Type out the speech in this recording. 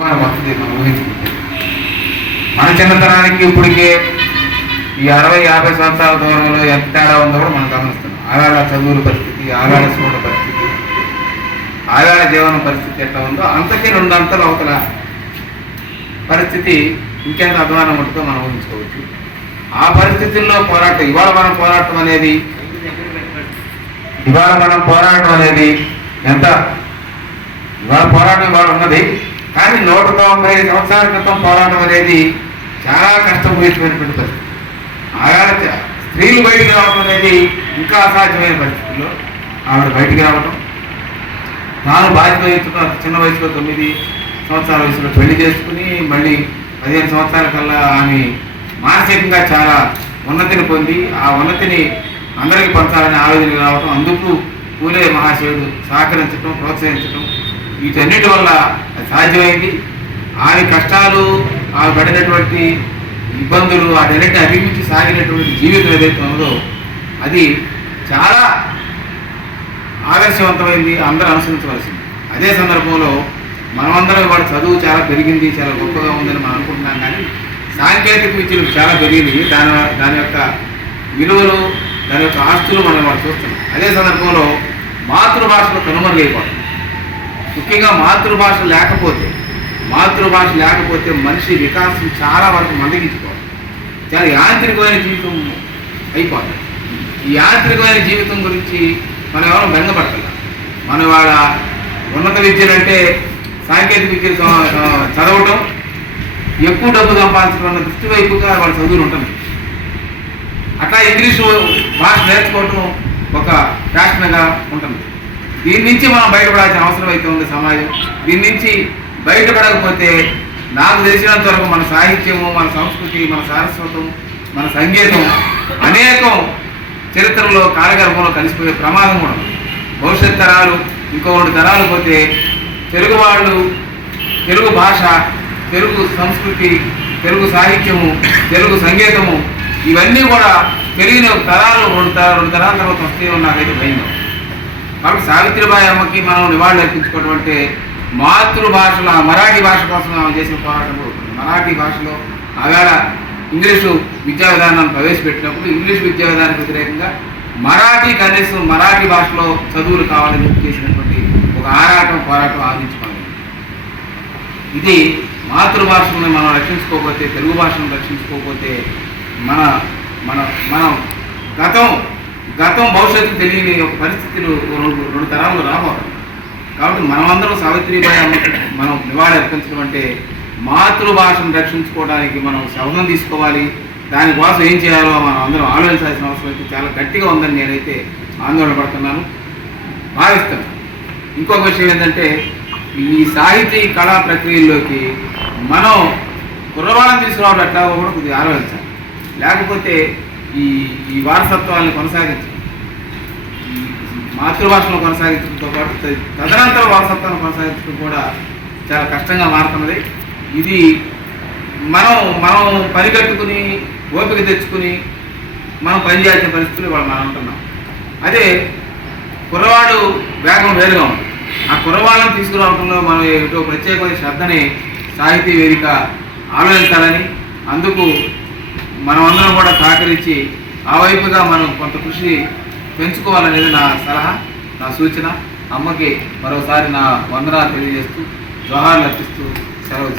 మనం వస్తుంది మనం ఊహించుకుంటే. మన చిన్నతనానికి ఇప్పటికే ఈ అరవై యాభై సంవత్సరాల దూరంలో ఎంత తేడా ఉందో కూడా మనం గమనిస్తున్నాం ఆవేళ చదువుల పరిస్థితి ఆవేళ స్కూళ్ళ పరిస్థితి ఆవేళ జీవన పరిస్థితి ఎట్లా ఉందో అంతకే రెండు అంతలు అవతల పరిస్థితి ఇంకెంత అధ్వానం ఉంటుందో మనం ఊహించుకోవచ్చు. ఆ పరిస్థితుల్లో పోరాటం ఇవాళ మనం పోరాటం అనేది ఇవాళ మనం పోరాటం అనేది ఎంత? ఇవాళ పోరాటం ఇవాళ ఉన్నది కానీ నూట తొంభై సంవత్సరాల క్రితం పోరాటం అనేది చాలా కష్టపూరితమైనటువంటి పరిస్థితి. ఆగాడ స్త్రీలు బయటికి రావడం అనేది ఇంకా అసాధ్యమైన పరిస్థితుల్లో ఆవిడ బయటికి రావడం తాను బాధ్యత చిన్న వయసులో తొమ్మిది సంవత్సరాల వయసులో పెళ్ళి చేసుకుని మళ్ళీ పదిహేను సంవత్సరాల కల్లా ఆమె మానసికంగా చాలా ఉన్నతిని పొంది ఆ ఉన్నతిని అందరికీ పంచాలని ఆలోచన రావటం అందుకు పూలే మహాశివుడు సహకరించడం ప్రోత్సహించడం వీటన్నిటి వల్ల సాధ్యమైంది. ఆమె కష్టాలు ఆమె పడినటువంటి ఇబ్బందులు వాటన్నిటిని అభిమించి సాగినటువంటి జీవితం ఏదైతే ఉందో అది చాలా ఆదర్శవంతమైంది అందరూ అనుసరించవలసింది. అదే సందర్భంలో మనమందరం వాడు చదువు చాలా పెరిగింది చాలా గొప్పగా ఉందని మనం అనుకుంటున్నాం కానీ సాంకేతిక విద్యలు చాలా పెరిగింది. దాని దాని యొక్క విలువలు దాని యొక్క ఆస్తులు మనం వాడు చూస్తున్నాం. అదే సందర్భంలో మాతృభాషలో కనుమరుగైపోతుంది ముఖ్యంగా మాతృభాష లేకపోతే మాతృభాష లేకపోతే మనిషి వికాసం చాలా వరకు మందగించుకోవాలి. చాలా యాంత్రికమైన జీవితం అయిపోతుంది ఈ యాంత్రికమైన జీవితం గురించి మనం ఎవరో బెంగపడతాం మన వాళ్ళ ఉన్నత విద్యలు అంటే సాంకేతిక విద్యలు చదవటం ఎక్కువ డబ్బు సంపాదించడం అన్న దృష్టి వైపుగా వాళ్ళ చదువులు ఉంటుంది అట్లా ఇంగ్లీషు భాష నేర్చుకోవటం ఒక ఫ్యాషన్గా ఉంటుంది. దీని నుంచి మనం బయటపడాల్సిన అవసరం అయితే ఉంది సమాజం. దీని నుంచి బయటపడకపోతే నాకు తెలిసినంత వరకు మన సాహిత్యము మన సంస్కృతి మన సారస్వతం మన సంగీతం అనేకం చరిత్రలో కాలగర్భంలో కలిసిపోయే ప్రమాదం కూడా భవిష్యత్ తరాలు ఇంకో రెండు తరాలు పోతే తెలుగు వాళ్ళు తెలుగు భాష తెలుగు సంస్కృతి తెలుగు సాహిత్యము తెలుగు సంగీతము ఇవన్నీ కూడా తెలియని తరాలు రెండు తరాలు రెండు తరాల తర్వాత వస్తాయో నాకైతే భయం. కాబట్టి సావిత్రిబాయి అమ్మకి మనం నివాళులు అర్పించుకోవడం అంటే మాతృభాషలో ఆ మరాఠీ భాష కోసం ఆమె చేసిన పోరాటం మరాఠీ భాషలో ఆవేళ ఇంగ్లీషు విద్యా విధానాన్ని ప్రవేశపెట్టినప్పుడు ఇంగ్లీష్ విద్యా విధానానికి వ్యతిరేకంగా మరాఠీ కనీసం మరాఠీ భాషలో చదువులు కావాలని చెప్పి చేసినటువంటి ఒక ఆరాటం పోరాటం ఆలోచించుకోవాలి. ఇది మాతృభాషను మనం రక్షించుకోకపోతే తెలుగు భాషను రక్షించుకోకపోతే మన మన మనం గతం గతం భవిష్యత్తు తెలియని ఒక పరిస్థితులు రెండు రెండు తరాలు రాబోతుంది కాబట్టి మనమందరం సావిత్రిబాయి అమ్మకి మనం నివాళి అర్పించడం అంటే మాతృభాషను రక్షించుకోవడానికి మనం శవనం తీసుకోవాలి. దానికోసం ఏం చేయాలో మనం అందరం ఆలోచించాల్సిన అవసరం అయితే చాలా గట్టిగా ఉందని నేనైతే ఆందోళన పడుతున్నాను. భావిస్తాను ఇంకొక విషయం ఏంటంటే ఈ సాహితీ కళా ప్రక్రియల్లోకి మనం కుర్రవాళ్ళని తీసుకురావడం ఎట్లా కూడా కొద్దిగా ఆలోచించాలి. లేకపోతే ఈ ఈ వారసత్వాన్ని కొనసాగించడం మాతృభాషను కొనసాగించడంతో పాటు తదనంతర వారసత్వాన్ని కొనసాగించడం కూడా చాలా కష్టంగా మారుతున్నది. ఇది మనం మనం పరిగెట్టుకుని ఓపిక తెచ్చుకుని మనం పనిచేయాల్సిన పరిస్థితులు వాళ్ళు మనం ఉంటున్నాం అదే కుర్రవాడు వేగం వేరుగా ఉంది. ఆ కుర్రవాళ్ళని తీసుకురావడంలో మనం ఏమిటో ప్రత్యేకమైన శ్రద్ధని సాహితీ వేదిక ఆలోచించాలని అందుకు మనమందరం కూడా సహకరించి ఆ వైపుగా మనం కొంత కృషి పెంచుకోవాలనేది నా సలహా నా సూచన. అమ్మకి మరోసారి నా వందనాలు తెలియజేస్తూ జోహార్లు అర్పిస్తూ సెలవు